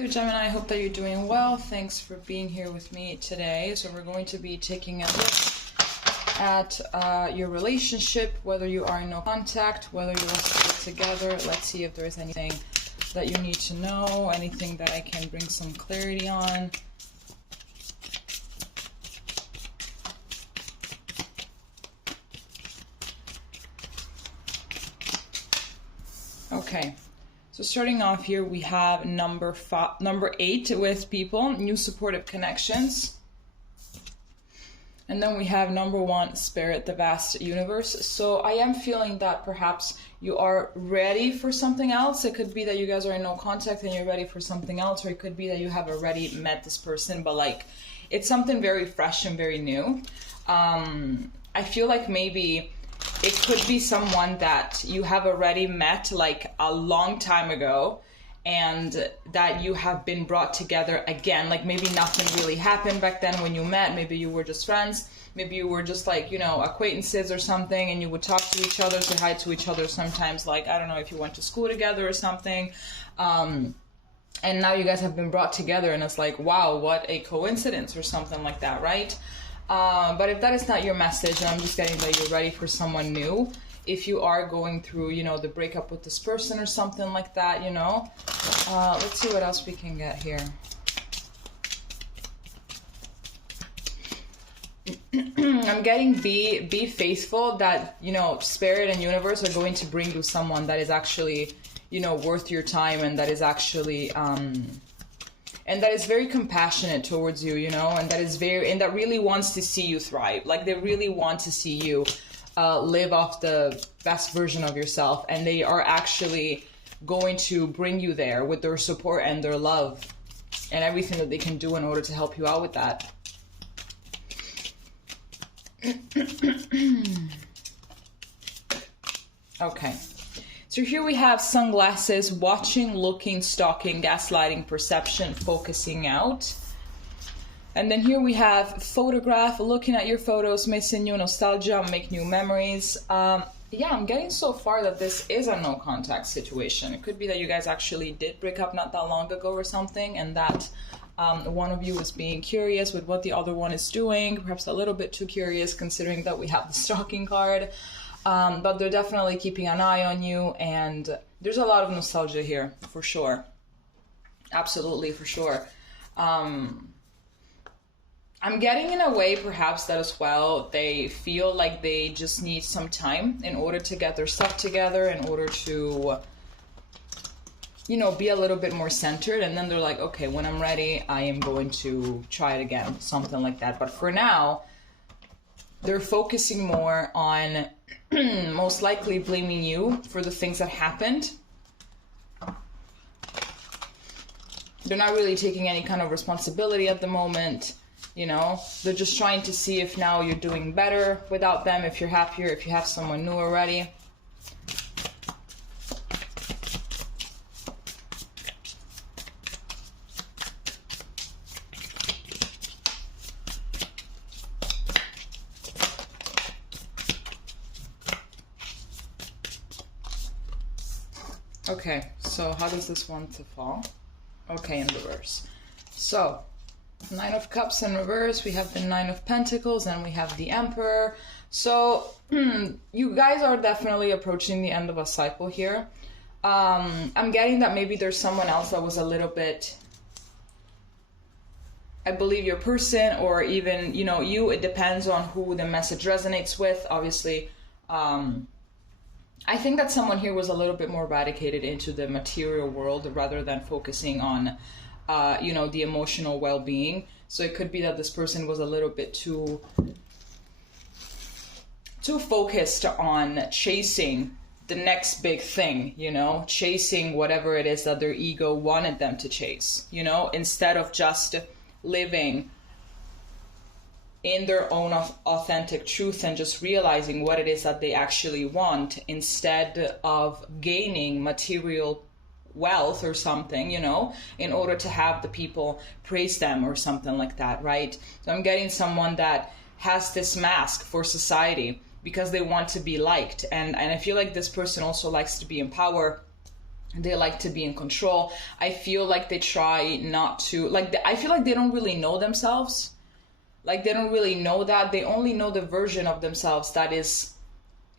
there, Gemini. I hope that you're doing well. Thanks for being here with me today. So we're going to be taking a look at your relationship, whether you are in no contact, whether you're still together. Let's see if there's anything that you need to know, anything that I can bring some clarity on. Okay. So starting off here, we have number 8 with people, new supportive connections. And then we have number 1, spirit, the vast universe. So I am feeling that perhaps you are ready for something else. It could be that you guys are in no contact and you're ready for something else, or it could be that you have already met this person, but like it's something very fresh and very new. I feel like maybe it could be someone that you have already met like a long time ago and that you have been brought together again. Like maybe nothing really happened back then when you met. Maybe you were just friends. Maybe you were just like, you know, acquaintances or something, and you would talk to each other, say hi to each other sometimes. Like, I don't know if you went to school together or something. And now you guys have been brought together and it's like, wow, what a coincidence or something like that, right? But if that is not your message, and I'm just getting that you're ready for someone new, if you are going through, you know, the breakup with this person or something like that, you know, let's see what else we can get here. I'm getting be faithful, that, you know, spirit and universe are going to bring you someone that is actually, you know, worth your time, and that is actually, and that is very compassionate towards you, you know, and that really wants to see you thrive. Like they really want to see you live off the best version of yourself, and they are actually going to bring you there with their support and their love and everything that they can do in order to help you out with that. Okay. So here we have sunglasses, watching, looking, stalking, gaslighting, perception, focusing out. And then here we have photograph, looking at your photos, missing you, nostalgia, make new memories. Yeah, I'm getting so far that this is a no contact situation. It could be that you guys actually did break up not that long ago or something, and that one of you is being curious with what the other one is doing, perhaps a little bit too curious considering that we have the stalking card. But they're definitely keeping an eye on you, and there's a lot of nostalgia here, for sure. Absolutely, for sure. I'm getting in a way, perhaps, that as well, they feel like they just need some time in order to get their stuff together, in order to, you know, be a little bit more centered, and then they're like, okay, when I'm ready, I am going to try it again, something like that. But for now, they're focusing more on most likely blaming you for the things that happened. They're not really taking any kind of responsibility at the moment, you know. They're just trying to see if now you're doing better without them, if you're happier, if you have someone new already. Okay, so how does this want to fall? Okay, in reverse. So, 9 of Cups in reverse, we have the 9 of Pentacles, and we have the Emperor. So, you guys are definitely approaching the end of a cycle here. I'm getting that maybe there's someone else that was a little bit, I believe your person, or even, you know, you, it depends on who the message resonates with, obviously. I think that someone here was a little bit more eradicated into the material world rather than focusing on, you know, the emotional well-being. So it could be that this person was a little bit too focused on chasing the next big thing, you know, chasing whatever it is that their ego wanted them to chase, you know, instead of just living in their own authentic truth and just realizing what it is that they actually want, instead of gaining material wealth or something, you know, in order to have the people praise them or something like that, right? So I'm getting someone that has this mask for society because they want to be liked, and I feel like this person also likes to be in power, They like to be in control. I feel like they try not to, like, I feel like they don't really know themselves. Like, they don't really know that. They only know the version of themselves that is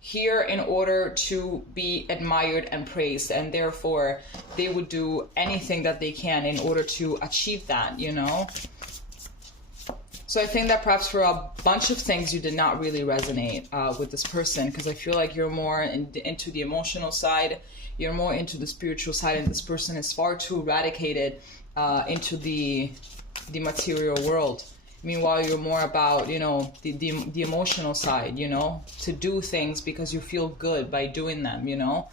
here in order to be admired and praised. And therefore, they would do anything that they can in order to achieve that, you know? So I think that perhaps for a bunch of things, you did not really resonate with this person, because I feel like you're more into the emotional side. You're more into the spiritual side, and this person is far too eradicated into the material world. Meanwhile, you're more about, you know, the emotional side, you know, to do things because you feel good by doing them, you know.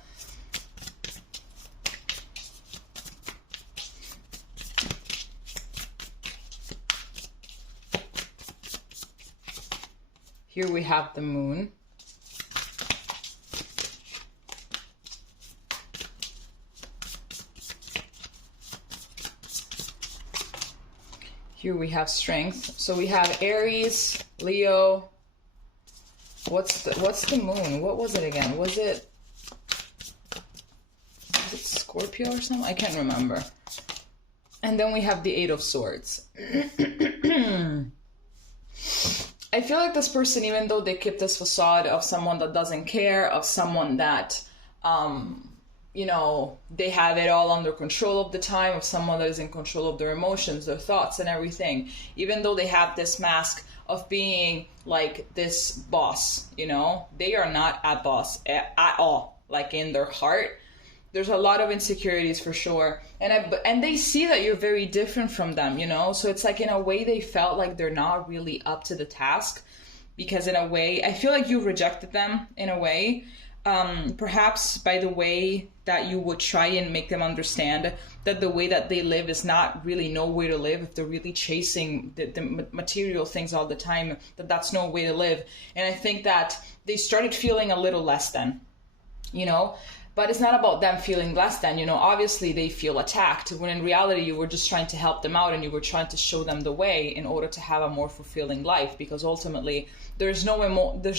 Here we have the moon. Here we have strength. So we have Aries, Leo. What's the moon? What was it again? Was it Scorpio or something? I can't remember. And then we have the Eight of Swords. I feel like this person, even though they keep this facade of someone that doesn't care, of someone that you know, they have it all under control of the time, of someone that is in control of their emotions, their thoughts and everything. Even though they have this mask of being like this boss, you know, they are not a boss at all. Like in their heart, there's a lot of insecurities for sure. And they see that you're very different from them, you know? So it's like in a way they felt like they're not really up to the task, because in a way, I feel like you rejected them in a way. Perhaps by the way that you would try and make them understand that the way that they live is not really no way to live. If they're really chasing the material things all the time, that's no way to live. And I think that they started feeling a little less than, you know, but it's not about them feeling less than, you know, obviously they feel attacked, when in reality you were just trying to help them out and you were trying to show them the way in order to have a more fulfilling life, because ultimately there's no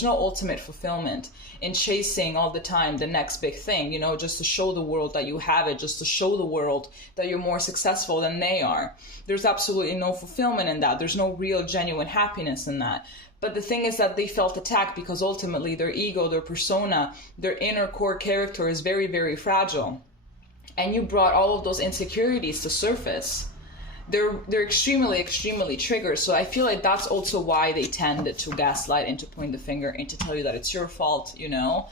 ultimate fulfillment in chasing all the time the next big thing, you know, just to show the world that you have it, just to show the world that you're more successful than they are. There's absolutely no fulfillment in that. There's no real genuine happiness in that. But the thing is that they felt attacked because ultimately their ego, their persona, their inner core character is very, very fragile. And you brought all of those insecurities to surface. They're extremely, extremely triggered. So I feel like that's also why they tend to gaslight and to point the finger and to tell you that it's your fault, you know.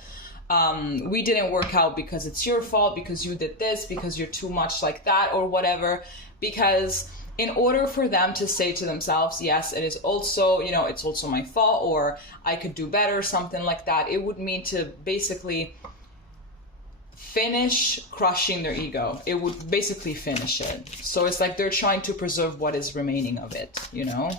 We didn't work out because it's your fault, because you did this, because you're too much like that or whatever. Because in order for them to say to themselves, yes, it is also, you know, it's also my fault, or I could do better, something like that, it would mean to basically finish crushing their ego. It would basically finish it. So it's like they're trying to preserve what is remaining of it, you know?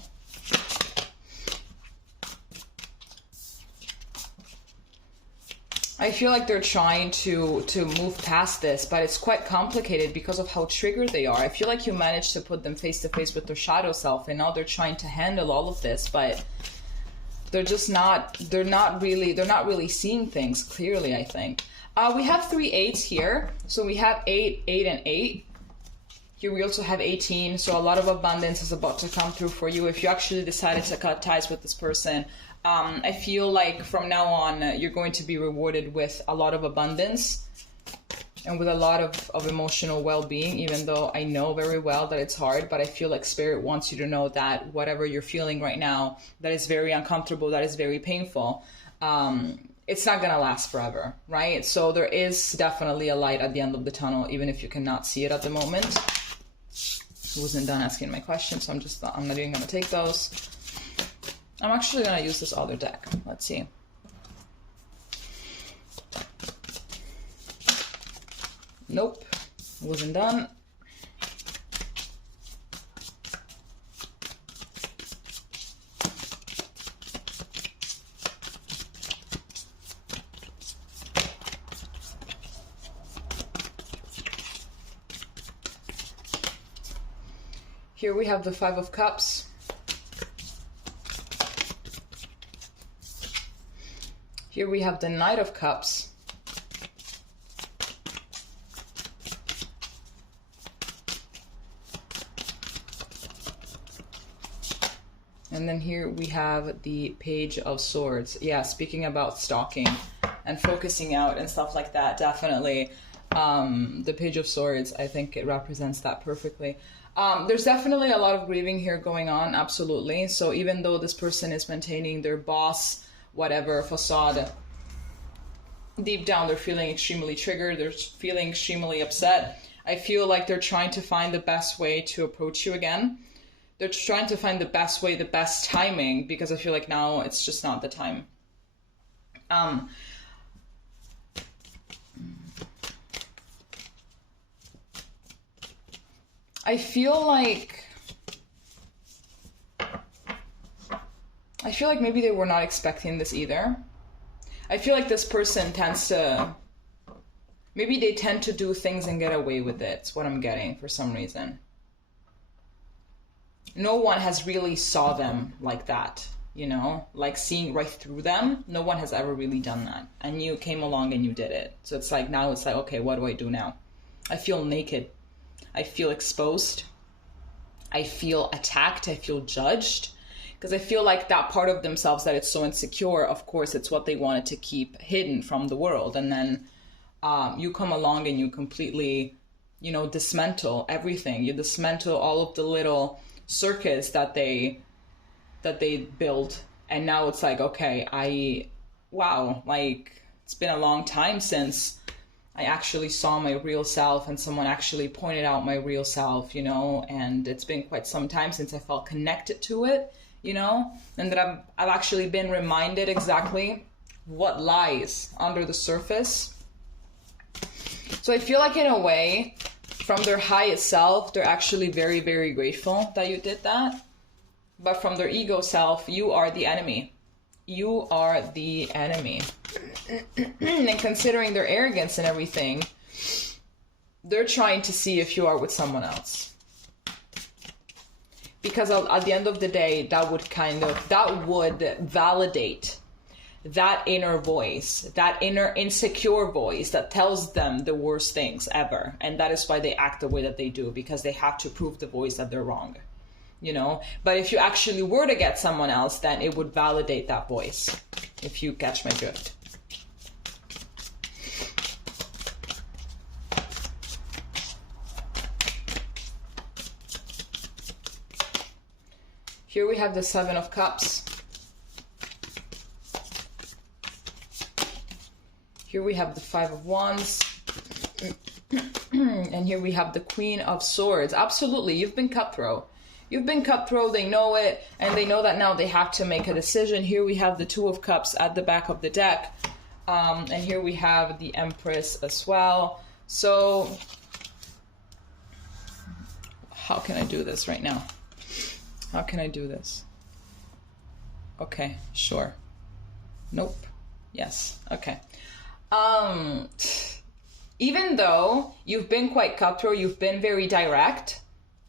I feel like they're trying to move past this, but it's quite complicated because of how triggered they are. I feel like you managed to put them face to face with their shadow self, and now they're trying to handle all of this, but they're not really seeing things clearly, I think. We have 3 8s here. So we have 8, 8, and 8. Here we also have 18. So a lot of abundance is about to come through for you if you actually decided to cut ties with this person. I feel like from now on, you're going to be rewarded with a lot of abundance and with a lot of emotional well-being, even though I know very well that it's hard, but I feel like Spirit wants you to know that whatever you're feeling right now, that is very uncomfortable, that is very painful, it's not going to last forever, right? So there is definitely a light at the end of the tunnel, even if you cannot see it at the moment. I wasn't done asking my question, so I'm not even going to take those. I'm actually going to use this other deck. Let's see. Nope, wasn't done. Here we have the 5 of Cups. Here we have the Knight of Cups. And then here we have the Page of Swords. Yeah, speaking about stalking and focusing out and stuff like that, definitely. The Page of Swords, I think it represents that perfectly. There's definitely a lot of grieving here going on, absolutely. So even though this person is maintaining their boss, whatever, facade, deep down they're feeling extremely triggered, they're feeling extremely upset. I feel like they're trying to find the best way to approach you again. They're trying to find the best way, the best timing, because I feel like now it's just not the time. I feel like maybe they were not expecting this either. I feel like this person tends to, maybe they tend to do things and get away with it. It's what I'm getting for some reason. No one has really saw them like that, you know, like seeing right through them. No one has ever really done that. And you came along and you did it. So it's like, now it's like, okay, what do I do now? I feel naked. I feel exposed. I feel attacked. I feel judged. Because I feel like that part of themselves that it's so insecure, of course, it's what they wanted to keep hidden from the world. And then you come along and you completely, you know, dismantle everything. You dismantle all of the little circus that they build, and now it's like, okay, wow, like it's been a long time since I actually saw my real self and someone actually pointed out my real self, you know, and it's been quite some time since I felt connected to it, you know, and that I've actually been reminded exactly what lies under the surface. So I feel like in a way, from their highest self, they're actually very, very grateful that you did that. But from their ego self, you are the enemy. You are the enemy. And considering their arrogance and everything, they're trying to see if you are with someone else. Because at the end of the day, that would validate that inner voice, that inner insecure voice that tells them the worst things ever. And that is why they act the way that they do, because they have to prove the voice that they're wrong, you know. But if you actually were to get someone else, then it would validate that voice, if you catch my drift. Here we have the Seven of Cups. Here we have the Five of Wands. And here we have the Queen of Swords. Absolutely, you've been cutthroat. You've been cutthroat, they know it, and they know that now they have to make a decision. Here we have the Two of Cups at the back of the deck. And here we have the Empress as well. So, how can I do this right now? How can I do this? Okay, sure. Nope. Yes, okay. Even though you've been quite cutthroat, you've been very direct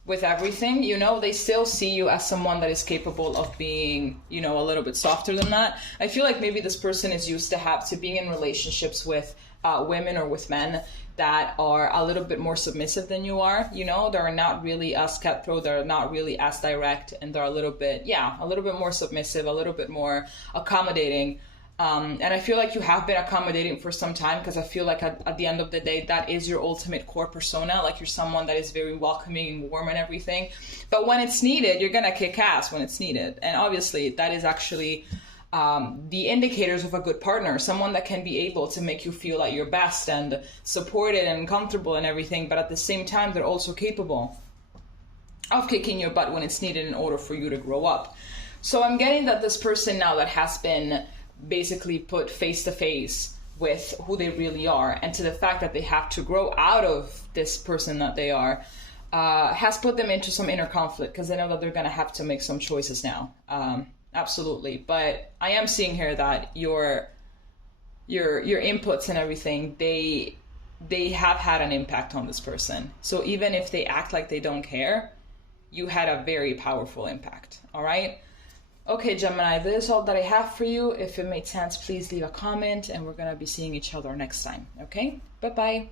with everything, you know, they still see you as someone that is capable of being, you know, a little bit softer than that. I feel like maybe this person is used to being in relationships with women or with men that are a little bit more submissive than you are, you know, they're not really as cutthroat, they're not really as direct, and they're a little bit more submissive, a little bit more accommodating. And I feel like you have been accommodating for some time, because I feel like at the end of the day, that is your ultimate core persona. Like, you're someone that is very welcoming and warm and everything. But when it's needed, you're going to kick ass when it's needed. And obviously, that is actually the indicators of a good partner, someone that can be able to make you feel at your best and supported and comfortable and everything. But at the same time, they're also capable of kicking your butt when it's needed in order for you to grow up. So I'm getting that this person now that has been basically put face to face with who they really are, and to the fact that they have to grow out of this person that they are, has put them into some inner conflict, because they know that they're going to have to make some choices now. Absolutely. But I am seeing here that your inputs and everything, they have had an impact on this person. So even if they act like they don't care, you had a very powerful impact. All right. Okay, Gemini, this is all that I have for you. If it made sense, please leave a comment, and we're going to be seeing each other next time. Okay? Bye-bye.